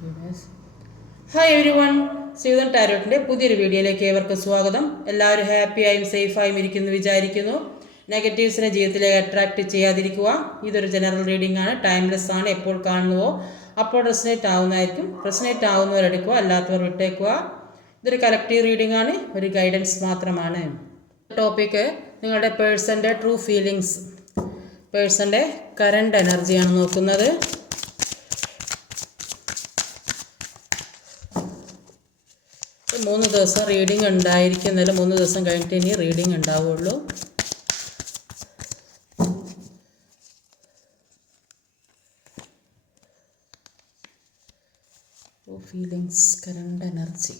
Hi everyone സീതൻ ടാരോട്ടിന്റെ പുതിയൊരു വീഡിയോയിലേക്ക് ഏവർക്കും സ്വാഗതം. എല്ലാവരും ഹാപ്പിയായും സേഫായും ഇരിക്കുന്നു വിചാരിക്കുന്നു. നെഗറ്റീവ്സിനെ ജീവിതത്തിലേക്ക് അട്രാക്റ്റ് ചെയ്യാതിരിക്കുക. ഇതൊരു ജനറൽ റീഡിംഗ് ആണ്. ടൈംലെസ് ആണ്. എപ്പോൾ കാണുന്നുവോ അപ്പോൾ റെസിനേറ്റ് ആവുന്നതായിരിക്കും. റെസിനേറ്റ് ആവുന്നവരെടുക്കുക അല്ലാത്തവർ വിട്ടേക്കുക. ഇതൊരു കലക്റ്റീവ് റീഡിംഗ് ആണ്. ഒരു ഗൈഡൻസ് മാത്രമാണ്. ടോപ്പിക്ക് നിങ്ങളുടെ പേഴ്സന്റെ ട്രൂ ഫീലിങ്സ് പേഴ്സന്റെ കറണ്ട് എനർജിയാണ് നോക്കുന്നത്. മൂന്ന് ദിവസം റീഡിംഗ് എന്നാലും മൂന്ന് ദിവസം കഴിഞ്ഞിട്ട് ഇനി റീഡിംഗ് ഉണ്ടാവുള്ളൂ. Feelings current energy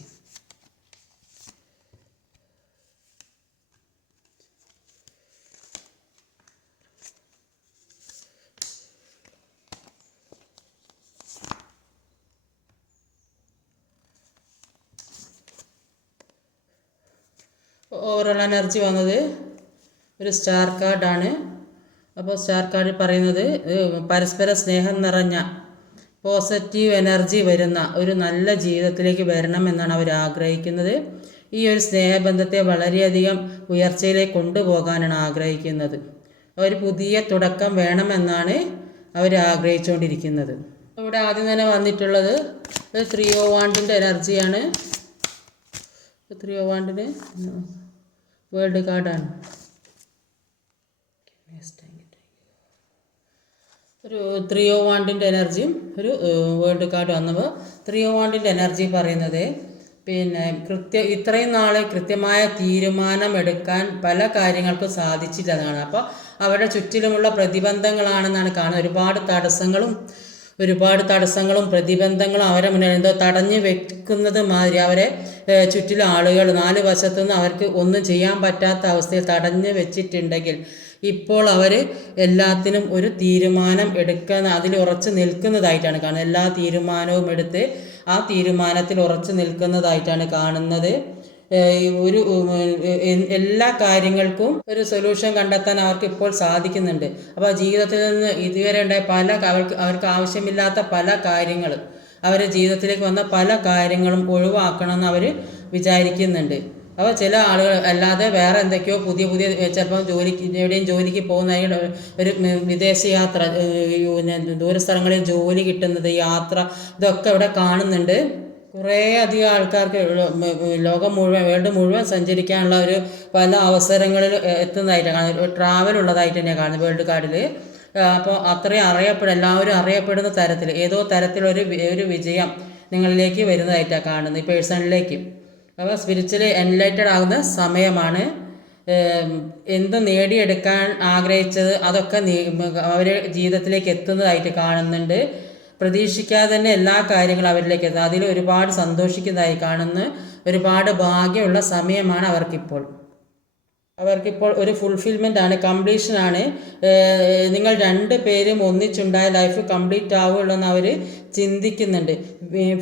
overall energy വന്നത് ഒരു സ്റ്റാർ കാർഡാണ് അപ്പോൾ സ്റ്റാർ കാർഡിൽ പറയുന്നത് പരസ്പര സ്നേഹം നിറഞ്ഞ പോസിറ്റീവ് എനർജി വരുന്ന ഒരു നല്ല ജീവിതത്തിലേക്ക് വരണം എന്നാണ് അവർ ആഗ്രഹിക്കുന്നത്. ഈ ഒരു സ്നേഹബന്ധത്തെ വളരെയധികം ഉയർച്ചയിലേക്ക് കൊണ്ടുപോകാനാണ് ആഗ്രഹിക്കുന്നത്. ഒരു പുതിയ തുടക്കം വേണമെന്നാണ് അവർ ആഗ്രഹിച്ചുകൊണ്ടിരിക്കുന്നത്. ഇവിടെ ആദ്യം തന്നെ വന്നിട്ടുള്ളത് ത്രീ ഓ വാണ്ടിന്റെ എനർജിയാണ് ത്രീ ഓ വാണ്ടിന് വേൾഡ് കാർഡാണ് ഒരു ത്രീ ഓ വാണ്ടിന്റെ എനർജിയും ഒരു വേൾഡ് കാർഡ് വന്നപ്പോൾ ത്രീ ഓ വാണ്ടിന്റെ എനർജി പറയുന്നത് പിന്നെ കൃത്യ ഇത്രയും നാളെ കൃത്യമായ തീരുമാനം എടുക്കാൻ പല കാര്യങ്ങൾക്കും സാധിച്ചില്ല എന്നാണ് അപ്പോൾ അവരുടെ ചുറ്റിലുമുള്ള പ്രതിബന്ധങ്ങളാണെന്നാണ് കാണുന്നത്. ഒരുപാട് തടസ്സങ്ങളും ഒരുപാട് തടസ്സങ്ങളും പ്രതിബന്ധങ്ങളും അവരെ മുന്നിൽ എന്തോ തടഞ്ഞു വെക്കുന്നത് മാതിരി അവരെ ചുറ്റിലും ആളുകൾ നാല് വശത്തുനിന്ന് അവർക്ക് ഒന്നും ചെയ്യാൻ പറ്റാത്ത അവസ്ഥയിൽ തടഞ്ഞു വെച്ചിട്ടുണ്ടെങ്കിൽ ഇപ്പോൾ അവർ എല്ലാത്തിനും ഒരു തീരുമാനം എടുക്കാൻ അതിൽ ഉറച്ചു നിൽക്കുന്നതായിട്ടാണ് കാണുന്നത്. എല്ലാ തീരുമാനവും എടുത്ത് ആ തീരുമാനത്തിൽ ഉറച്ചു നിൽക്കുന്നതായിട്ടാണ് കാണുന്നത്. ഒരു എല്ലാ കാര്യങ്ങൾക്കും ഒരു സൊല്യൂഷൻ കണ്ടെത്താൻ അവർക്ക് ഇപ്പോൾ സാധിക്കുന്നുണ്ട്. അപ്പോൾ ജീവിതത്തിൽ നിന്ന് ഇതുവരെ ഉണ്ടായ പല അവർക്ക് അവർക്ക് ആവശ്യമില്ലാത്ത പല കാര്യങ്ങൾ അവരുടെ ജീവിതത്തിലേക്ക് വന്ന പല കാര്യങ്ങളും ഒഴിവാക്കണമെന്ന് അവർ വിചാരിക്കുന്നുണ്ട്. അപ്പോൾ ചില ആളുകൾ അല്ലാതെ വേറെ എന്തൊക്കെയോ പുതിയ പുതിയ ചിലപ്പോൾ ജോലിക്ക് എവിടെയും ജോലിക്ക് പോകുന്ന ഒരു വിദേശ യാത്ര ദൂരസ്ഥലങ്ങളിൽ ജോലി കിട്ടുന്നത് യാത്ര ഇതൊക്കെ ഇവിടെ കാണുന്നുണ്ട്. കുറേ അധികം ആൾക്കാർക്ക് ലോകം മുഴുവൻ വേൾഡ് മുഴുവൻ സഞ്ചരിക്കാനുള്ള ഒരു പല അവസരങ്ങളിൽ എത്തുന്നതായിട്ടാണ് കാണുന്നത്. ട്രാവൽ ഉള്ളതായിട്ട് തന്നെയാണ് കാണുന്നത് വേൾഡ് കാർഡിൽ അപ്പോൾ അത്രയും അറിയപ്പെടും എല്ലാവരും അറിയപ്പെടുന്ന തരത്തിൽ ഏതോ തരത്തിലൊരു ഒരു വിജയം നിങ്ങളിലേക്ക് വരുന്നതായിട്ടാണ് കാണുന്നത് ഈ പേഴ്സണിലേക്ക്. അപ്പോൾ സ്പിരിച്വലി എൻലൈറ്റഡ് ആകുന്ന സമയമാണ് എന്ത് നേടിയെടുക്കാൻ ആഗ്രഹിച്ചത് അതൊക്കെ അവർ ജീവിതത്തിലേക്ക് എത്തുന്നതായിട്ട് കാണുന്നുണ്ട്. പ്രതീക്ഷിക്കാതെ തന്നെ എല്ലാ കാര്യങ്ങളും അവരിലേക്ക് എത്തുന്നത് അതിൽ ഒരുപാട് സന്തോഷിക്കുന്നതായി കാണുന്നു. ഒരുപാട് ഭാഗ്യമുള്ള സമയമാണ് അവർക്കിപ്പോൾ. അവർക്കിപ്പോൾ ഒരു ഫുൾഫിൽമെന്റ് ആണ് കംപ്ലീഷൻ ആണ്. നിങ്ങൾ രണ്ട് പേരും ഒന്നിച്ചുണ്ടായ ലൈഫ് കംപ്ലീറ്റ് ആവുകയുള്ളൂ എന്ന് അവർ ചിന്തിക്കുന്നുണ്ട്.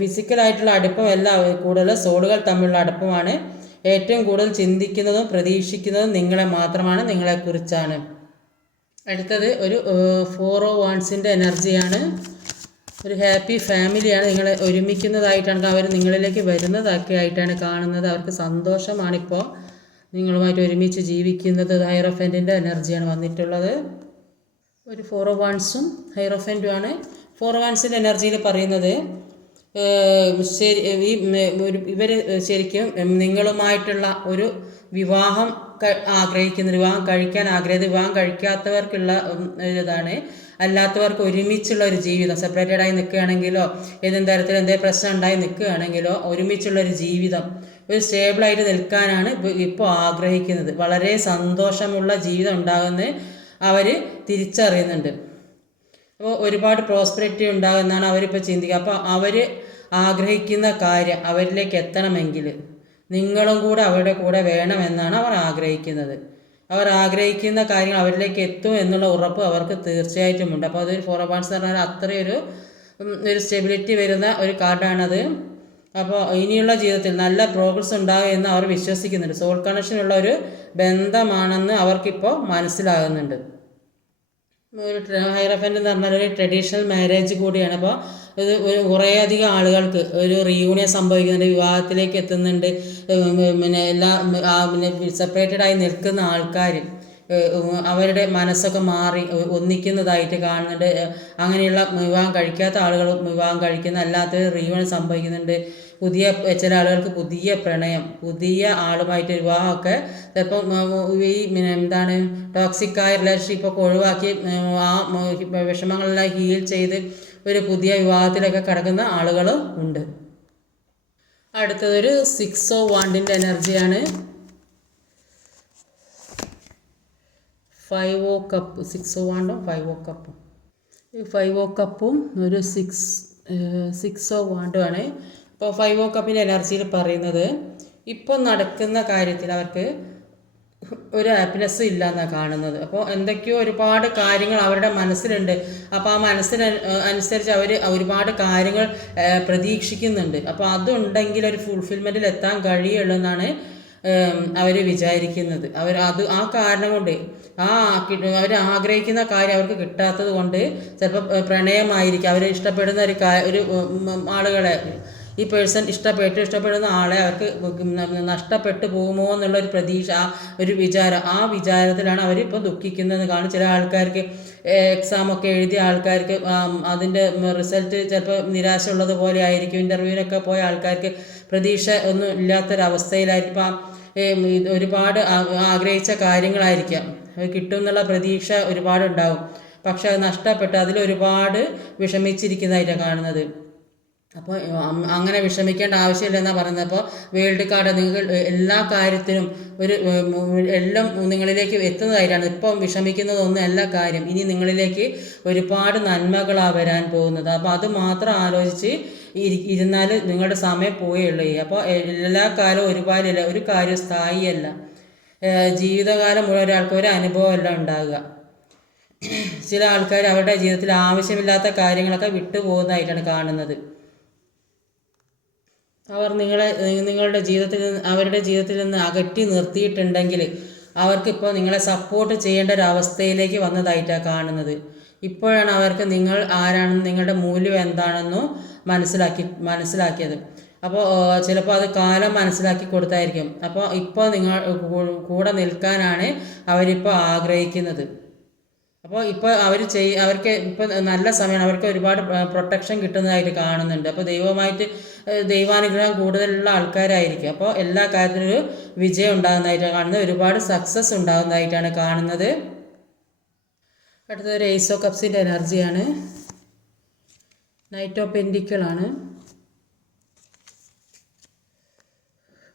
ഫിസിക്കലായിട്ടുള്ള അടുപ്പമല്ല കൂടുതൽ സോളുകൾ തമ്മിലുള്ള അടുപ്പമാണ്. ഏറ്റവും കൂടുതൽ ചിന്തിക്കുന്നതും പ്രതീക്ഷിക്കുന്നതും നിങ്ങളെ മാത്രമാണ് നിങ്ങളെക്കുറിച്ചാണ് അടുത്തത് ഒരു ഫോർ ഓ വൺസിന്റെ എനർജിയാണ് ഒരു ഹാപ്പി ഫാമിലിയാണ് നിങ്ങളെ ഒരുമിക്കുന്നതായിട്ടാണ് അവർ നിങ്ങളിലേക്ക് വരുന്നതൊക്കെ ആയിട്ടാണ് കാണുന്നത്. അവർക്ക് സന്തോഷമാണിപ്പോൾ നിങ്ങളുമായിട്ട് ഒരുമിച്ച് ജീവിക്കുന്നത് ഹൈറഫന്റിന്റെ എനർജിയാണ് വന്നിട്ടുള്ളത്. ഒരു ഫോർ വൺസും ഹൈറോഫന്റും ആണ്. ഫോർ വൺസിന്റെ എനർജിയിൽ പറയുന്നത് ശരി ഈ ഇവർ ശരിക്കും നിങ്ങളുമായിട്ടുള്ള ഒരു വിവാഹം ആഗ്രഹിക്കുന്ന വിവാഹം കഴിക്കാൻ ആഗ്രഹിക്കുന്നത് വിവാഹം കഴിക്കാത്തവർക്കുള്ള ഇതാണ്. അല്ലാത്തവർക്ക് ഒരുമിച്ചുള്ള ഒരു ജീവിതം സെപ്പറേറ്റഡായി നിൽക്കുകയാണെങ്കിലോ ഏതെങ്കിലും തരത്തിൽ എന്തെങ്കിലും പ്രശ്നം ഉണ്ടായി നിൽക്കുകയാണെങ്കിലോ ഒരുമിച്ചുള്ള ഒരു ജീവിതം. ഒരു സ്റ്റേബിളായിട്ട് നിൽക്കാനാണ് ഇപ്പോൾ ആഗ്രഹിക്കുന്നത്. വളരെ സന്തോഷമുള്ള ജീവിതം ഉണ്ടാകുന്നത് അവർ തിരിച്ചറിയുന്നുണ്ട്. അപ്പോൾ ഒരുപാട് പ്രോസ്പെരിറ്റി ഉണ്ടാകുമെന്നാണ് അവരിപ്പോൾ ചിന്തിക്കുക. അപ്പോൾ അവർ ആഗ്രഹിക്കുന്ന കാര്യം അവരിലേക്ക് എത്തണമെങ്കിൽ നിങ്ങളും കൂടെ അവരുടെ കൂടെ വേണമെന്നാണ് അവർ ആഗ്രഹിക്കുന്നത്. അവർ ആഗ്രഹിക്കുന്ന കാര്യങ്ങൾ അവരിലേക്ക് എത്തും എന്നുള്ള ഉറപ്പ് അവർക്ക് തീർച്ചയായിട്ടും ഉണ്ട് അപ്പോൾ അതൊരു ഫോർ അബാൻസ് പറഞ്ഞാൽ അത്രയൊരു ഒരു സ്റ്റെബിലിറ്റി വരുന്ന ഒരു കാർഡാണത്. അപ്പോൾ ഇനിയുള്ള ജീവിതത്തിൽ നല്ല പ്രോഗ്രസ് ഉണ്ടാകും എന്ന് അവർ വിശ്വസിക്കുന്നുണ്ട്. സോൾ കണക്ഷനുള്ള ഒരു ബന്ധമാണെന്ന് അവർക്കിപ്പോൾ മനസ്സിലാകുന്നുണ്ട്. ഒരു ഹൈറഫന്റ് എന്ന് പറഞ്ഞാൽ ഒരു ട്രഡീഷണൽ മാരേജ് കൂടിയാണ്. അപ്പോൾ ഇത് ഒരു കുറേയധികം ആളുകൾക്ക് ഒരു റീയൂണിയൻ സംഭവിക്കുന്നുണ്ട്. വിവാഹത്തിലേക്ക് എത്തുന്നുണ്ട്. പിന്നെ എല്ലാ പിന്നെ സെപ്പറേറ്റഡായി നിൽക്കുന്ന ആൾക്കാർ അവരുടെ മനസ്സൊക്കെ മാറി ഒന്നിക്കുന്നതായിട്ട് കാണുന്നുണ്ട്. അങ്ങനെയുള്ള വിവാഹം കഴിക്കാത്ത ആളുകൾ വിവാഹം കഴിക്കുന്ന അല്ലാത്ത റീവൺ സംഭവിക്കുന്നുണ്ട്. പുതിയ ചില ആളുകൾക്ക് പുതിയ പ്രണയം പുതിയ ആളുമായിട്ട് വിവാഹമൊക്കെ ചിലപ്പം ഈ എന്താണ് ടോക്സിക്കായ റിലേഷൻഷിപ്പൊക്കെ ഒഴിവാക്കി ആ വിഷമങ്ങളെല്ലാം ഹീൽ ചെയ്ത് ഒരു പുതിയ വിവാഹത്തിലൊക്കെ കിടക്കുന്ന ആളുകളും ഉണ്ട്. അടുത്തതൊരു സിക്സ് ഓ വാണ്ടിന്റെ എനർജിയാണ് five of cup six of വാണ്ടും? Five of കപ്പും ഈ ഫൈവ് ഓ കപ്പും ഒരു സിക്സ് സിക്സ് ഓ വാണ്ടുമാണ് ഇപ്പോൾ ഫൈവ് ഓ കപ്പിന്റെ എനർജിയിൽ പറയുന്നത് ഇപ്പോൾ നടക്കുന്ന കാര്യത്തിൽ അവർക്ക് ഒരു ഹാപ്പിനെസ് ഇല്ല എന്നാണ് കാണുന്നത്. അപ്പോൾ എന്തൊക്കെയോ ഒരുപാട് കാര്യങ്ങൾ അവരുടെ മനസ്സിലുണ്ട്. അപ്പോൾ ആ മനസ്സിന് അനുസരിച്ച് അവർ ഒരുപാട് കാര്യങ്ങൾ പ്രതീക്ഷിക്കുന്നുണ്ട്. അപ്പോൾ അതുണ്ടെങ്കിൽ ഒരു ഫുൾഫിൽമെന്റിൽ എത്താൻ കഴിയുള്ളൂ അവർ വിചാരിക്കുന്നത്. അവർ അത് ആ കാരണം കൊണ്ട് ആ അവർ ആഗ്രഹിക്കുന്ന കാര്യം അവർക്ക് കിട്ടാത്തത് കൊണ്ട് ചിലപ്പോൾ പ്രണയമായിരിക്കും. അവർ ഇഷ്ടപ്പെടുന്ന ഒരു ഒരു ആളുകളെ ഈ പേഴ്സൺ ഇഷ്ടപ്പെട്ടു ഇഷ്ടപ്പെടുന്ന ആളെ അവർക്ക് നഷ്ടപ്പെട്ടു പോകുമോ എന്നുള്ള ഒരു പ്രതീക്ഷ ആ ഒരു വിചാരം ആ വിചാരത്തിലാണ് അവരിപ്പോൾ ദുഃഖിക്കുന്നത് കാരണം ചില ആൾക്കാർക്ക് എക്സാം ഒക്കെ എഴുതിയ ആൾക്കാർക്ക് അതിന്റെ റിസൾട്ട് ചിലപ്പോൾ നിരാശ ഉള്ളത് പോലെ ആയിരിക്കും. ഇന്റർവ്യൂവിനൊക്കെ പോയ ആൾക്കാർക്ക് പ്രതീക്ഷ ഒന്നും ഇല്ലാത്തൊരവസ്ഥയിലായിരിക്കും. ഒരുപാട് ആഗ്രഹിച്ച കാര്യങ്ങളായിരിക്കാം. കിട്ടും എന്നുള്ള പ്രതീക്ഷ ഒരുപാട് ഉണ്ടാവും പക്ഷെ അത് നഷ്ടപ്പെട്ട് അതിലൊരുപാട് വിഷമിച്ചിരിക്കുന്നതായിട്ടാണ് കാണുന്നത്. അപ്പോൾ അങ്ങനെ വിഷമിക്കേണ്ട ആവശ്യമില്ലെന്നാണ് പറയുന്നത്. അപ്പോൾ വേൾഡ് കാർഡ് നിങ്ങൾ എല്ലാ കാര്യത്തിനും ഒരു എല്ലാം നിങ്ങളിലേക്ക് എത്തുന്ന എത്തുന്നതായിട്ടാണ്. ഇപ്പം വിഷമിക്കുന്നതൊന്നും എല്ലാ കാര്യം. ഇനി നിങ്ങളിലേക്ക് ഒരുപാട് നന്മകളാണ് വരാൻ പോകുന്നത്. അപ്പോൾ അത് മാത്രം ആലോചിച്ച് ഇരുന്നാൽ നിങ്ങളുടെ സമയം പോയുള്ളൂ അപ്പോൾ എല്ലാ കാലവും ഒരുപാടില്ല. ഒരു കാര്യം സ്ഥായിയല്ല. ജീവിതകാലം മുഴുവൻ ഒരാൾക്ക് ഒരു അനുഭവമല്ല ഉണ്ടാകുക ചില ആൾക്കാർ അവരുടെ ജീവിതത്തിൽ ആവശ്യമില്ലാത്ത കാര്യങ്ങളൊക്കെ വിട്ടുപോകുന്നതായിട്ടാണ് കാണുന്നത്. അവർ നിങ്ങളെ നിങ്ങളുടെ ജീവിതത്തിൽ അവരുടെ ജീവിതത്തിൽ നിന്ന് അകറ്റി നിർത്തിയിട്ടുണ്ടെങ്കിൽ അവർക്കിപ്പോൾ നിങ്ങളെ സപ്പോർട്ട് ചെയ്യേണ്ട ഒരു അവസ്ഥയിലേക്ക് വന്നതായിട്ടാണ് കാണുന്നത്. ഇപ്പോഴാണ് അവർക്ക് നിങ്ങൾ ആരാണെന്ന് നിങ്ങളുടെ മൂല്യം എന്താണെന്നോ മനസ്സിലാക്കി മനസ്സിലാക്കിയത്. അപ്പോൾ ചിലപ്പോൾ അത് കാലം മനസ്സിലാക്കി കൊടുത്തായിരിക്കും. അപ്പോൾ ഇപ്പോൾ നിങ്ങൾ കൂടെ നിൽക്കാനാണ് അവരിപ്പോൾ ആഗ്രഹിക്കുന്നത്. അപ്പോൾ ഇപ്പോൾ അവർ ചെയ് അവർക്ക് ഇപ്പോൾ നല്ല സമയമാണ്. അവർക്ക് ഒരുപാട് പ്രൊട്ടക്ഷൻ കിട്ടുന്നതായിട്ട് കാണുന്നുണ്ട്. അപ്പോൾ ദൈവമായിട്ട് ദൈവാനുഗ്രഹം കൂടുതലുള്ള ആൾക്കാരായിരിക്കും. അപ്പോൾ എല്ലാ കാര്യത്തിലും ഒരു വിജയം ഉണ്ടാകുന്നതായിട്ടാണ് കാണുന്നത്. ഒരുപാട് സക്സസ് ഉണ്ടാകുന്നതായിട്ടാണ് കാണുന്നത്. അടുത്തത് ഒരു എയ്സോ കപ്സിന്റെ എനർജിയാണ്. നൈറ്റ് ഓഫ് പെൻഡിക്കിളാണ്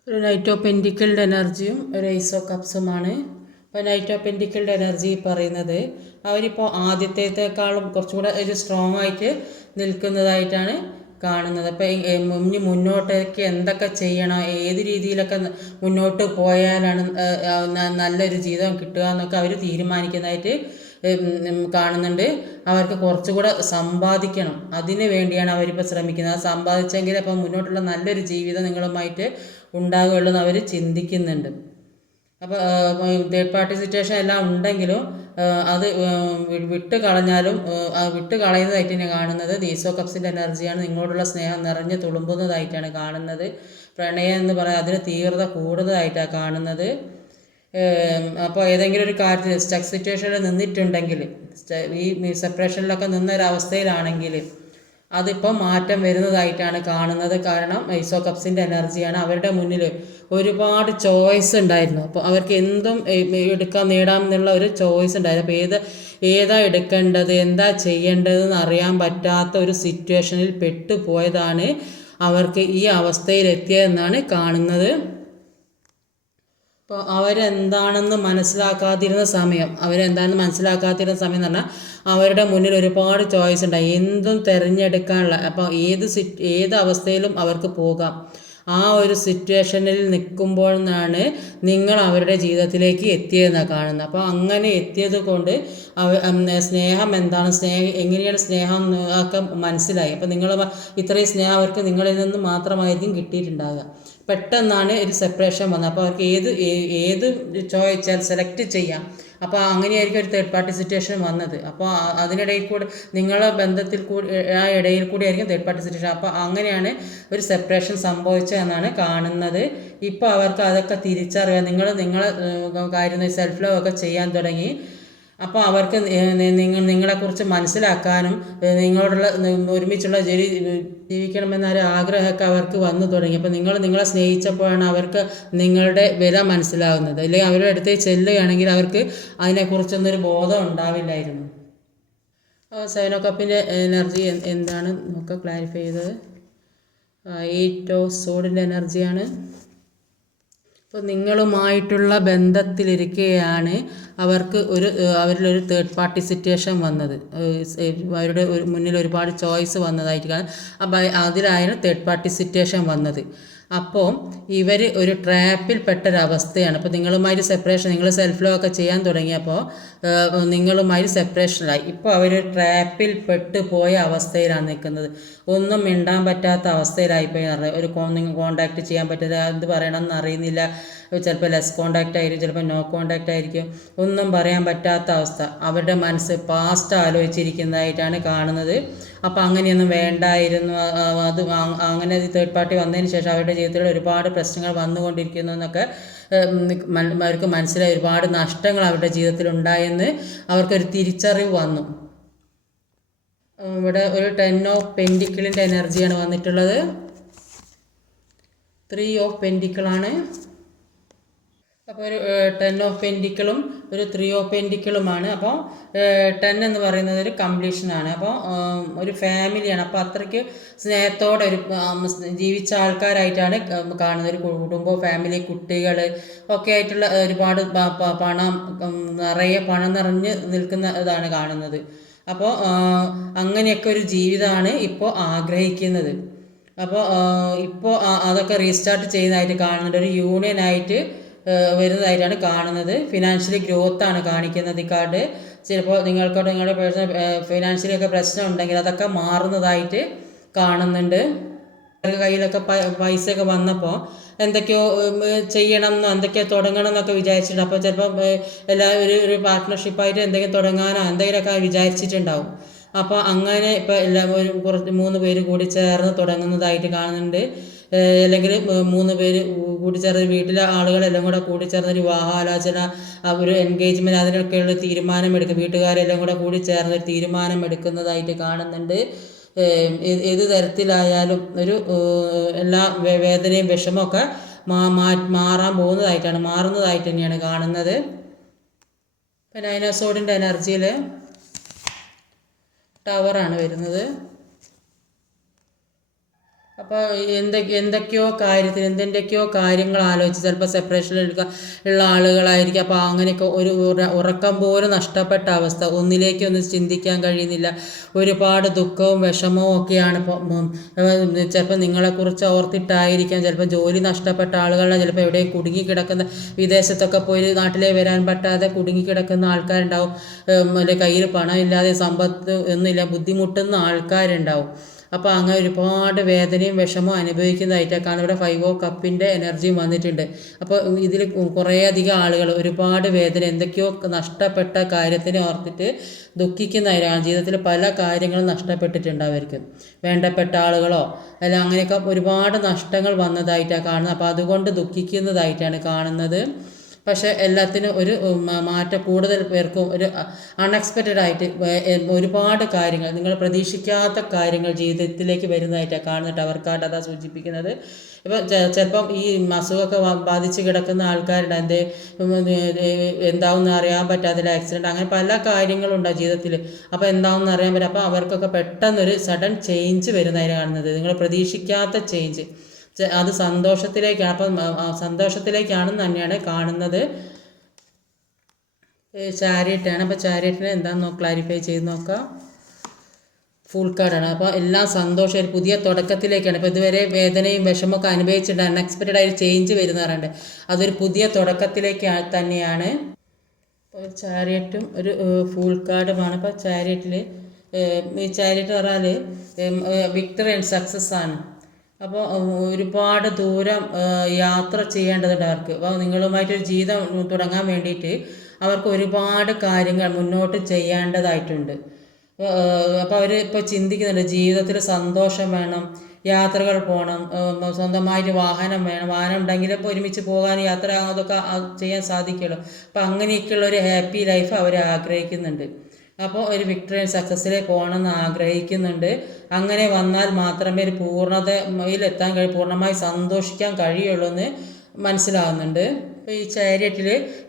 ഒരു നൈറ്റ് ഓഫ് പെൻഡിക്കിളുടെ എനർജിയും ഒരു എയ്സോ കപ്സുമാണ് ഇപ്പോൾ നൈറ്റ് ഓഫ് പെൻഡിക്കിളുടെ എനർജി പറയുന്നത് അവരിപ്പോൾ ആദ്യത്തേക്കാളും കുറച്ചും കൂടെ ഒരു സ്ട്രോങ് ആയിട്ട് നിൽക്കുന്നതായിട്ടാണ് കാണുന്നത്. അപ്പോൾ ഇനി മുന്നോട്ടേക്ക് എന്തൊക്കെ ചെയ്യണം? ഏത് രീതിയിലൊക്കെ മുന്നോട്ട് പോയാലാണ് നല്ലൊരു ജീവിതം കിട്ടുക എന്നൊക്കെ അവർ തീരുമാനിക്കുന്നതായിട്ട് കാണുന്നുണ്ട്. അവർക്ക് കുറച്ചുകൂടെ സമ്പാദിക്കണം. അതിന് വേണ്ടിയാണ് അവരിപ്പോൾ ശ്രമിക്കുന്നത്. സമ്പാദിച്ചെങ്കിൽ അപ്പോൾ മുന്നോട്ടുള്ള നല്ലൊരു ജീവിതം നിങ്ങളുമായിട്ട് ഉണ്ടാകുകയുള്ളൂ എന്ന് അവർ ചിന്തിക്കുന്നുണ്ട്. അപ്പോൾ തേർഡ് പാർട്ടി സിറ്റുവേഷൻ എല്ലാം ഉണ്ടെങ്കിലും അത് വിട്ട് കളഞ്ഞാലും ആ വിട്ട് കളയുന്നതായിട്ട് തന്നെ കാണുന്നത്. ദീസോ കപ്സിന്റെ എനർജിയാണ് നിങ്ങളോടുള്ള സ്നേഹം നിറഞ്ഞ് തുളുമ്പുന്നതായിട്ടാണ് കാണുന്നത്. പ്രണയം എന്ന് പറയാൻ അതിന് തീവ്രത കൂടുതലായിട്ടാണ് കാണുന്നത്. അപ്പോൾ ഏതെങ്കിലും ഒരു കാര്യത്തിൽ സ്റ്റക്ക് സിറ്റുവേഷനിൽ നിന്നിട്ടുണ്ടെങ്കിൽ ഈ സെപ്പറേഷനിലൊക്കെ നിന്ന ഒരു അതിപ്പോൾ മാറ്റം വരുന്നതായിട്ടാണ് കാണുന്നത്. കാരണം ഐസോ കപ്സിന്റെ എനർജിയാണ് അവരുടെ മുന്നിൽ ഒരുപാട് ചോയ്സ് ഉണ്ടായിരുന്നു. അപ്പോൾ അവർക്ക് എന്തും എടുക്കാൻ എടുക്കാം നേടാം എന്നുള്ള ഒരു ചോയ്സ് ഉണ്ടായിരുന്നു. അപ്പോൾ ഏത് ഏതാ എടുക്കേണ്ടത് എന്താ ചെയ്യേണ്ടതെന്ന് അറിയാൻ പറ്റാത്ത ഒരു സിറ്റുവേഷനിൽ പെട്ടുപോയതാണ് അവർക്ക് ഈ അവസ്ഥയിലെത്തിയതെന്നാണ് കാണുന്നത്. അപ്പോൾ അവരെന്താണെന്ന് മനസ്സിലാക്കാതിരുന്ന സമയം അവരെന്താണെന്ന് മനസ്സിലാക്കാതിരുന്ന സമയം എന്ന് പറഞ്ഞാൽ അവരുടെ മുന്നിൽ ഒരുപാട് ചോയ്സ് ഉണ്ടായി. എന്തും തിരഞ്ഞെടുക്കാനുള്ള അപ്പോൾ ഏത് സിറ്റ് ഏത് അവസ്ഥയിലും അവർക്ക് പോകാം. ആ ഒരു സിറ്റുവേഷനിൽ നിൽക്കുമ്പോഴാണ് നിങ്ങൾ അവരുടെ ജീവിതത്തിലേക്ക് എത്തിയതെന്ന് കാണുന്നത്. അപ്പോൾ അങ്ങനെ എത്തിയത് കൊണ്ട് സ്നേഹം എന്താണ്? സ്നേഹം എങ്ങനെയാണ് സ്നേഹം ഒക്കെ മനസ്സിലായി? അപ്പോൾ നിങ്ങൾ ഇത്രയും സ്നേഹം അവർക്ക് നിങ്ങളിൽ നിന്ന് മാത്രമായിരിക്കും കിട്ടിയിട്ടുണ്ടാകുക പെട്ടെന്നാണ് ഒരു സെപ്പറേഷൻ വന്നത്. അപ്പോൾ അവർക്ക് ഏത് ഏത് ചോദിച്ചാൽ സെലക്ട് ചെയ്യാം. അപ്പോൾ അങ്ങനെയായിരിക്കും ഒരു തേർഡ് പാർട്ടി സിറ്റുവേഷൻ വന്നത്. അപ്പോൾ അതിനിടയിൽ കൂടെ നിങ്ങളെ ബന്ധത്തിൽ കൂടി ആ ഇടയിൽ കൂടി ആയിരിക്കും തേർഡ് പാർട്ടി സിറ്റുവേഷൻ അപ്പോൾ അങ്ങനെയാണ് ഒരു സെപ്പറേഷൻ സംഭവിച്ചതെന്നാണ് കാണുന്നത്. ഇപ്പോൾ അവർക്ക് അതൊക്കെ തിരിച്ചറിയാൻ നിങ്ങൾ നിങ്ങളെ ഏഹ്, കാര്യം സെൽഫ് ലവ് ഒക്കെ ചെയ്യാൻ തുടങ്ങി. അപ്പോൾ അവർക്ക് നിങ്ങൾ നിങ്ങളെ നിങ്ങൾ നിങ്ങളെക്കുറിച്ച് മനസ്സിലാക്കാനും നിങ്ങളോടുള്ള ഒരുമിച്ചുള്ള ജീവി ജീവിക്കണമെന്നൊരു ആഗ്രഹമൊക്കെ അവർക്ക് വന്നു തുടങ്ങി. അപ്പോൾ നിങ്ങൾ നിങ്ങളെ സ്നേഹിച്ചപ്പോഴാണ് അവർക്ക് നിങ്ങളുടെ വില മനസ്സിലാകുന്നത്. അല്ലെങ്കിൽ അവരുടെ അടുത്തേക്ക് ചെല്ലുകയാണെങ്കിൽ അവർക്ക് അതിനെക്കുറിച്ചൊന്നൊരു ബോധം ഉണ്ടാവില്ലായിരുന്നു. സെവനോ കപ്പിന്റെ എനർജി എന്താണ്? നമുക്ക് ക്ലാരിഫൈ ചെയ്തത്. ഓഫ് സോഡിന്റെ എനർജിയാണ്. അപ്പോൾ നിങ്ങളുമായിട്ടുള്ള ബന്ധത്തിലിരിക്കെയാണ് അവർക്ക് ഒരു അവരിലൊരു തേർഡ് പാർട്ടി സിറ്റുവേഷൻ വന്നത്. അവരുടെ ഒരു മുന്നിൽ ഒരുപാട് ചോയ്സ് വന്നതായിട്ട് കാണാം അപ്പം അതിലായിരുന്നു തേർഡ് പാർട്ടി സിറ്റുവേഷൻ വന്നത്. അപ്പോൾ ഇവർ ഒരു ട്രാപ്പിൽ പെട്ടൊരവസ്ഥയാണ്. അപ്പോൾ നിങ്ങളുമായിട്ട് സെപ്പറേഷൻ നിങ്ങൾ സെൽഫ് ലോ ഒക്കെ ചെയ്യാൻ തുടങ്ങിയപ്പോൾ നിങ്ങളുമായിട്ട് നിങ്ങളുമായി സെപ്പറേഷനിലായി ഇപ്പോൾ അവർ ട്രാപ്പിൽ പെട്ട് പോയ അവസ്ഥയിലാണ് നിൽക്കുന്നത്. ഒന്നും മിണ്ടാൻ പറ്റാത്ത അവസ്ഥയിലായിപ്പോയി അറിയാം ഒരു കോണ്ടാക്ട് ചെയ്യാൻ പറ്റില്ല എന്ത് പറയണമെന്ന് അറിയുന്നില്ല. ചിലപ്പോൾ ലെസ് കോണ്ടാക്റ്റ് ആയിരിക്കും ചിലപ്പോൾ നോ കോണ്ടാക്റ്റ് ആയിരിക്കും. ഒന്നും പറയാൻ പറ്റാത്ത അവസ്ഥ. അവരുടെ മനസ്സ് പാസ്റ്റ് ആലോചിച്ചിരിക്കുന്നതായിട്ടാണ് കാണുന്നത്. അപ്പോൾ അങ്ങനെയൊന്നും വേണ്ടായിരുന്നു. അത് അങ്ങനെ തേർഡ് പാർട്ടി വന്നതിന് ശേഷം അവരുടെ ജീവിതത്തിൽ ഒരുപാട് പ്രശ്നങ്ങൾ വന്നുകൊണ്ടിരിക്കുന്നു എന്നൊക്കെ അവർക്ക് മനസ്സിലായി. ഒരുപാട് നഷ്ടങ്ങൾ അവരുടെ ജീവിതത്തിൽ ഉണ്ടായെന്ന് അവർക്കൊരു തിരിച്ചറിവ് വന്നു. ഇവിടെ ഒരു ടെൻ ഓഫ് പെൻഡിക്കിളിന്റെ എനർജിയാണ് വന്നിട്ടുള്ളത്. ത്രീ ഓഫ് പെൻഡിക്കിളാണ് അപ്പോൾ ഒരു ടെൻ ഓഫ് പെന്റിക്കിളും ഒരു ത്രീ ഓഫ് പെന്റിക്കിളുമാണ് അപ്പോൾ ടെൻ എന്ന് പറയുന്നത് ഒരു കംപ്ലീഷനാണ് അപ്പോൾ ഒരു ഫാമിലിയാണ് അപ്പോൾ അത്രയ്ക്ക് സ്നേഹത്തോടെ ഒരു ജീവിച്ച ആൾക്കാരായിട്ടാണ് കാണുന്നത്. ഒരു കുടുംബം ഫാമിലി കുട്ടികൾ ഒക്കെ ആയിട്ടുള്ള ഒരുപാട് പണം നിറയെ പണം നിറഞ്ഞ് നിൽക്കുന്ന ഇതാണ് കാണുന്നത്. അപ്പോൾ അങ്ങനെയൊക്കെ ഒരു ജീവിതമാണ് ഇപ്പോൾ ആഗ്രഹിക്കുന്നത്. അപ്പോൾ ഇപ്പോൾ അതൊക്കെ റീസ്റ്റാർട്ട് ചെയ്യുന്നതായിട്ട് കാണുന്നുണ്ട്. ഒരു യൂണിയനായിട്ട് വരുന്നതായിട്ടാണ് കാണുന്നത്. ഫിനാൻഷ്യലി ഗ്രോത്ത് ആണ് കാണിക്കുന്നത് ഈ കാർഡ്. ചിലപ്പോൾ നിങ്ങൾക്ക് നിങ്ങളുടെ പേഴ്സണൽ ഫിനാൻഷ്യലി ഒക്കെ പ്രശ്നം ഉണ്ടെങ്കിൽ അതൊക്കെ മാറുന്നതായിട്ട് കാണുന്നുണ്ട്. കയ്യിലൊക്കെ പൈസ പൈസയൊക്കെ വന്നപ്പോൾ എന്തൊക്കെയോ ചെയ്യണം എന്നോ എന്തൊക്കെയോ തുടങ്ങണം എന്നൊക്കെ വിചാരിച്ചിട്ടുണ്ട്. അപ്പോൾ ചിലപ്പോൾ എല്ലാ ഒരു ഒരു പാർട്ട്ണർഷിപ്പായിട്ട് എന്തെങ്കിലും തുടങ്ങാനോ എന്തെങ്കിലുമൊക്കെ വിചാരിച്ചിട്ടുണ്ടാവും. അപ്പോൾ അങ്ങനെ ഇപ്പോൾ എല്ലാ ഒരു കുറച്ച് മൂന്ന് പേര് കൂടി ചേർന്ന് തുടങ്ങുന്നതായിട്ട് കാണുന്നുണ്ട്. അല്ലെങ്കിൽ മൂന്ന് പേര് കൂടിച്ചേർന്ന് കൂടി ചേർന്ന് വീട്ടിലെ ആളുകളെല്ലാം കൂടെ കൂടി ചേർന്ന് ഒരു വിവാഹാലോചന ഒരു എൻഗേജ്മെന്റ് അതിനൊക്കെയുള്ള തീരുമാനമെടുക്കും. വീട്ടുകാരെല്ലാം കൂടെ കൂടി ചേർന്ന് ഒരു തീരുമാനമെടുക്കുന്നതായിട്ട് കാണുന്നുണ്ട്. ഏത് തരത്തിലായാലും ഒരു എല്ലാ വേദനയും വിഷമമൊക്കെ മാ മാറാൻ പോകുന്നതായിട്ടാണ് മാറുന്നതായിട്ട് തന്നെയാണ് കാണുന്നത്. ഡൈനോസോഡിന്റെ എനർജിയിൽ ടവറാണ് വരുന്നത്. അപ്പോൾ എന്തൊക്കെ എന്തൊക്കെയോ കാര്യത്തിന് എന്തെന്തൊക്കെയോ കാര്യങ്ങൾ ആലോചിച്ച് ചിലപ്പോൾ സെപ്പറേഷനിൽ എടുക്കുക ഉള്ള ആളുകളായിരിക്കും. അപ്പോൾ അങ്ങനെയൊക്കെ ഒരു ഉറക്കം പോലും നഷ്ടപ്പെട്ട അവസ്ഥ. ഒന്നിലേക്ക് ഒന്ന് ചിന്തിക്കാൻ കഴിയുന്നില്ല. ഒരുപാട് ദുഃഖവും വിഷമവും ഒക്കെയാണ് ഇപ്പോൾ ചിലപ്പോൾ നിങ്ങളെക്കുറിച്ച് ഓർത്തിട്ടായിരിക്കാം. ചിലപ്പോൾ ജോലി നഷ്ടപ്പെട്ട ആളുകളെ ചിലപ്പോൾ എവിടെ കുടുങ്ങിക്കിടക്കുന്ന വിദേശത്തൊക്കെ പോയി നാട്ടിലേ വരാൻ പറ്റാതെ കുടുങ്ങിക്കിടക്കുന്ന ആൾക്കാരുണ്ടാവും. ഉം, അല്ലെ കയ്യിൽ പണമില്ലാതെ സമ്പത്ത് ഒന്നുമില്ല ബുദ്ധിമുട്ടുന്ന ആൾക്കാരുണ്ടാവും. അപ്പോൾ അങ്ങനെ ഒരുപാട് വേദനയും വിഷമവും അനുഭവിക്കുന്നതായിട്ടാണ് ഇവിടെ ഫൈവ് ഓ കപ്പിന്റെ എനർജിയും വന്നിട്ടുണ്ട്. അപ്പോൾ ഇതിൽ കുറേയധികം ആളുകൾ ഒരുപാട് വേദന എന്തൊക്കെയോ നഷ്ടപ്പെട്ട കാര്യത്തിനെ ഓർത്തിട്ട് ദുഃഖിക്കുന്നവരാണ് ജീവിതത്തിൽ പല കാര്യങ്ങളും നഷ്ടപ്പെട്ടിട്ടുണ്ട് അവർക്ക്. വേണ്ടപ്പെട്ട ആളുകളോ അല്ല അങ്ങനെയൊക്കെ ഒരുപാട് നഷ്ടങ്ങൾ വന്നതായിട്ടാണ് കാണുന്നത് അപ്പോൾ അതുകൊണ്ട് ദുഃഖിക്കുന്നതായിട്ടാണ് കാണുന്നത്. പക്ഷേ എല്ലാത്തിനും ഒരു മാറ്റം കൂടുതൽ പേർക്കും ഒരു അൺഎക്സ്പെക്റ്റഡ് ആയിട്ട് ഒരുപാട് കാര്യങ്ങൾ നിങ്ങൾ പ്രതീക്ഷിക്കാത്ത കാര്യങ്ങൾ ജീവിതത്തിലേക്ക് വരുന്നതായിട്ടാണ് കാണുന്നത് അവർക്കായിട്ട് അതാ സൂചിപ്പിക്കുന്നത്. ഇപ്പോൾ ചിലപ്പം ഈ അസുഖമൊക്കെ ബാധിച്ച് കിടക്കുന്ന ആൾക്കാരുടെ എന്ത് എന്താവുമെന്ന് അറിയാൻ പറ്റാത്ത ആക്സിഡന്റ് അങ്ങനെ പല കാര്യങ്ങളും ഉണ്ടാകും ജീവിതത്തിൽ അപ്പോൾ എന്താവുമെന്ന് അറിയാൻ പറ്റും അപ്പോൾ അവർക്കൊക്കെ പെട്ടെന്നൊരു സഡൻ ചേഞ്ച് വരുന്നതായിട്ട് കാണുന്നത്. നിങ്ങൾ പ്രതീക്ഷിക്കാത്ത ചേഞ്ച് അത് സന്തോഷത്തിലേക്കാണ്. അപ്പം സന്തോഷത്തിലേക്കാണെന്ന് തന്നെയാണ് കാണുന്നത്. ചാരിയറ്റാണ് അപ്പോൾ ചാരിയറ്റിനെ എന്താണെന്ന് ക്ലാരിഫൈ ചെയ്ത് നോക്കാം. ഫുൾ കാർഡാണ് അപ്പോൾ എല്ലാം സന്തോഷം ഒരു പുതിയ തുടക്കത്തിലേക്കാണ്. ഇപ്പോൾ ഇതുവരെ വേദനയും വിഷമമൊക്കെ അനുഭവിച്ചിട്ടുണ്ട്. അൺഎക്സ്പെക്റ്റഡ് ആയിട്ട് ചേഞ്ച് വരുന്നവരുണ്ട് അതൊരു പുതിയ തുടക്കത്തിലേക്ക് തന്നെയാണ്. ഇപ്പോൾ ചാരിയറ്റും ഒരു ഫുൾ കാർഡുമാണ് ഇപ്പോൾ ചാരിയറ്റിൽ ചാരിയറ്റ് പറഞ്ഞാൽ വിക്ടറി ആൻഡ് സക്സസ് ആണ്. അപ്പോൾ ഒരുപാട് ദൂരം യാത്ര ചെയ്യേണ്ടതുണ്ട് അവർക്ക്. അപ്പോൾ നിങ്ങളുമായിട്ടൊരു ജീവിതം തുടങ്ങാൻ വേണ്ടിയിട്ട് അവർക്ക് ഒരുപാട് കാര്യങ്ങൾ മുന്നോട്ട് ചെയ്യേണ്ടതായിട്ടുണ്ട്. അപ്പോൾ അവർ ഇപ്പോൾ ചിന്തിക്കുന്നുണ്ട് ജീവിതത്തിൽ സന്തോഷം വേണം യാത്രകൾ പോകണം സ്വന്തമായിട്ട് വാഹനം വേണം വാഹനം ഉണ്ടെങ്കിൽ ഇപ്പോൾ ഒരുമിച്ച് പോകാൻ യാത്ര അതൊക്കെ ചെയ്യാൻ സാധിക്കുള്ളൂ അപ്പോൾ അങ്ങനെയൊക്കെയുള്ള ഒരു ഹാപ്പി ലൈഫ് അവർ ആഗ്രഹിക്കുന്നുണ്ട്. അപ്പോൾ ഒരു വിക്ടറി സക്സസ്സിലേക്ക് പോകണമെന്ന് ആഗ്രഹിക്കുന്നുണ്ട്. അങ്ങനെ വന്നാൽ മാത്രമേ ഒരു പൂർണതയിലെത്താൻ കഴിയും പൂർണമായി സന്തോഷിക്കാൻ കഴിയുള്ളൂ എന്ന് മനസ്സിലാകുന്നുണ്ട് ഈ ചാരിയറ്റിൽ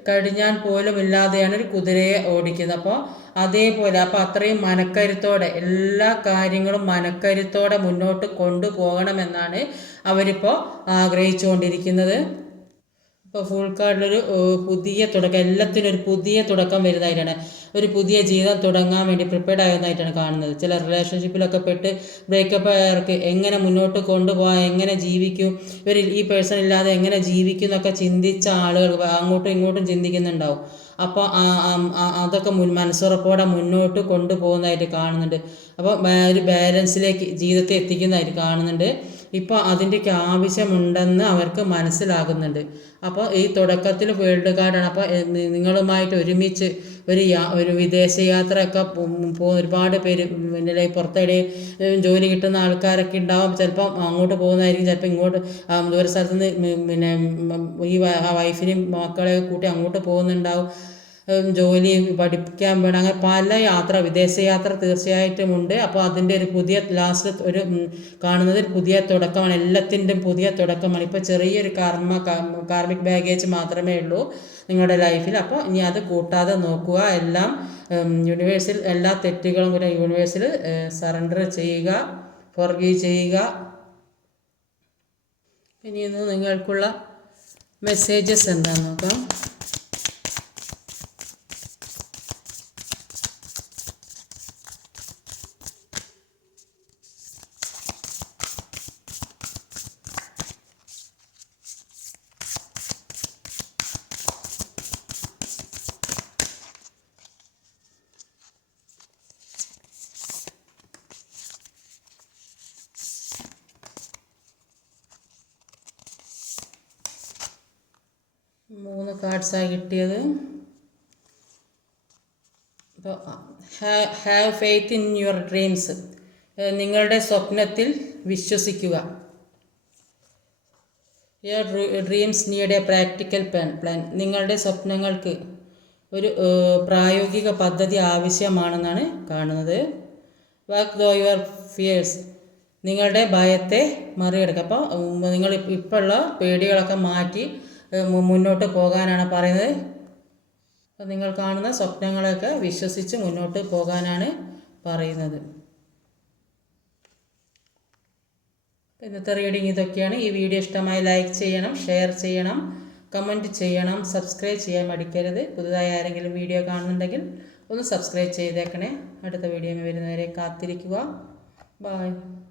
കടിഞ്ഞാൻ പോലും ഇല്ലാതെയാണ് ഒരു കുതിരയെ ഓടിക്കുന്നത്. അപ്പോൾ അതേപോലെ അപ്പോൾ അത്രയും മനക്കരുത്തോടെ എല്ലാ കാര്യങ്ങളും മനക്കരുത്തോടെ മുന്നോട്ട് കൊണ്ടുപോകണമെന്നാണ് അവരിപ്പോൾ ആഗ്രഹിച്ചുകൊണ്ടിരിക്കുന്നത്. ഇപ്പോൾ ഫുൾ കാർഡിലൊരു പുതിയ തുടക്കം എല്ലാത്തിനും ഒരു പുതിയ തുടക്കം വരുന്നതായിട്ടാണ് ഒരു പുതിയ ജീവിതം തുടങ്ങാൻ വേണ്ടി പ്രിപ്പയർഡ് ആകുന്നതായിട്ടാണ് കാണുന്നത്. ചില റിലേഷൻഷിപ്പിലൊക്കെ പെട്ട് ബ്രേക്കപ്പ് ആയവർക്ക് എങ്ങനെ മുന്നോട്ട് കൊണ്ടുപോകാം എങ്ങനെ ജീവിക്കും ഇവർ ഈ പേഴ്സൺ ഇല്ലാതെ എങ്ങനെ ജീവിക്കും എന്നൊക്കെ ചിന്തിച്ച ആളുകൾ അങ്ങോട്ടും ഇങ്ങോട്ടും ചിന്തിക്കുന്നുണ്ടാവും. അപ്പോൾ അതൊക്കെ മുൻ മനസ്സുറപ്പോടെ മുന്നോട്ട് കൊണ്ടുപോകുന്നതായിട്ട് കാണുന്നുണ്ട്. അപ്പോൾ ഒരു ബാലൻസിലേക്ക് ജീവിതത്തെ എത്തിക്കുന്നതായിട്ട് കാണുന്നുണ്ട്. ഇപ്പോൾ അതിന്റെയൊക്കെ ആവശ്യമുണ്ടെന്ന് അവർക്ക് മനസ്സിലാകുന്നുണ്ട്. അപ്പോൾ ഈ തുടക്കത്തിൽ വേൾഡ് കാർഡാണ് അപ്പോൾ നിങ്ങളുമായിട്ട് ഒരുമിച്ച് ഒരു യാ ഒരു വിദേശ യാത്രയൊക്കെ പോകുന്ന ഒരുപാട് പേര് പിന്നെ പുറത്തെവിടെ ജോലി കിട്ടുന്ന ആൾക്കാരൊക്കെ ഉണ്ടാവും. ചിലപ്പം അങ്ങോട്ട് പോകുന്നതായിരിക്കും. ചിലപ്പോൾ ഇങ്ങോട്ട് ദൂരസ്ഥലത്തുനിന്ന് ദൂര സ്ഥലത്ത് നിന്ന് പിന്നെ ഈ വൈഫിനെയും മക്കളെ കൂട്ടി അങ്ങോട്ട് പോകുന്നുണ്ടാവും. ജോലി പഠിക്കാൻ വേണം. അങ്ങനെ പല യാത്ര വിദേശയാത്ര തീർച്ചയായിട്ടും ഉണ്ട്. അപ്പോൾ അതിന്റെ ഒരു പുതിയ ലാസ്റ്റ് ഒരു കാണുന്നത് പുതിയ തുടക്കമാണ്. എല്ലാത്തിന്റെയും പുതിയ തുടക്കമാണ്. ഇപ്പോൾ ചെറിയൊരു കർമ്മ കാർമിക് ബാഗേജ് മാത്രമേ ഉള്ളൂ നിങ്ങളുടെ ലൈഫിൽ അപ്പോൾ ഇനി അത് കൂട്ടാതെ നോക്കുക. എല്ലാം യൂണിവേഴ്സിൽ എല്ലാ തെറ്റുകളും കൂടെ യൂണിവേഴ്സിൽ സറണ്ടർ ചെയ്യുക ഫോർഗീവ് ചെയ്യുക. ഇനി ഇന്ന് നിങ്ങൾക്കുള്ള മെസ്സേജസ് എന്താണെന്ന് നോക്കാം മൂന്ന് കാർഡ്സായി കിട്ടിയത്. അപ്പോൾ have faith in your dreams. നിങ്ങളുടെ സ്വപ്നത്തിൽ വിശ്വസിക്കുക. Your dreams need a practical plan plan. നിങ്ങളുടെ സ്വപ്നങ്ങൾക്ക് ഒരു പ്രായോഗിക പദ്ധതി ആവശ്യമാണെന്നാണ് കാണുന്നത്. Work through your fears. നിങ്ങളുടെ ഭയത്തെ മറികടക്കുക. അപ്പോൾ നിങ്ങൾ ഇപ്പോൾ ഉള്ള പേടികളൊക്കെ മാറ്റി മുന്നോട്ട് പോകാനാണ് പറയുന്നത്. നിങ്ങൾ കാണുന്ന സ്വപ്നങ്ങളൊക്കെ വിശ്വസിച്ച് മുന്നോട്ട് പോകാനാണ് പറയുന്നത്. ഇന്നത്തെ റീഡിങ് ഇതൊക്കെയാണ്. ഈ വീഡിയോ ഇഷ്ടമായി ലൈക്ക് ചെയ്യണം ഷെയർ ചെയ്യണം കമന്റ് ചെയ്യണം സബ്സ്ക്രൈബ് ചെയ്യാൻ മടിക്കരുത്. പുതുതായി ആരെങ്കിലും വീഡിയോ കാണുന്നുണ്ടെങ്കിൽ ഒന്ന് സബ്സ്ക്രൈബ് ചെയ്തേക്കണേ. അടുത്ത വീഡിയോ വരുന്നവരെ കാത്തിരിക്കുക. ബായ്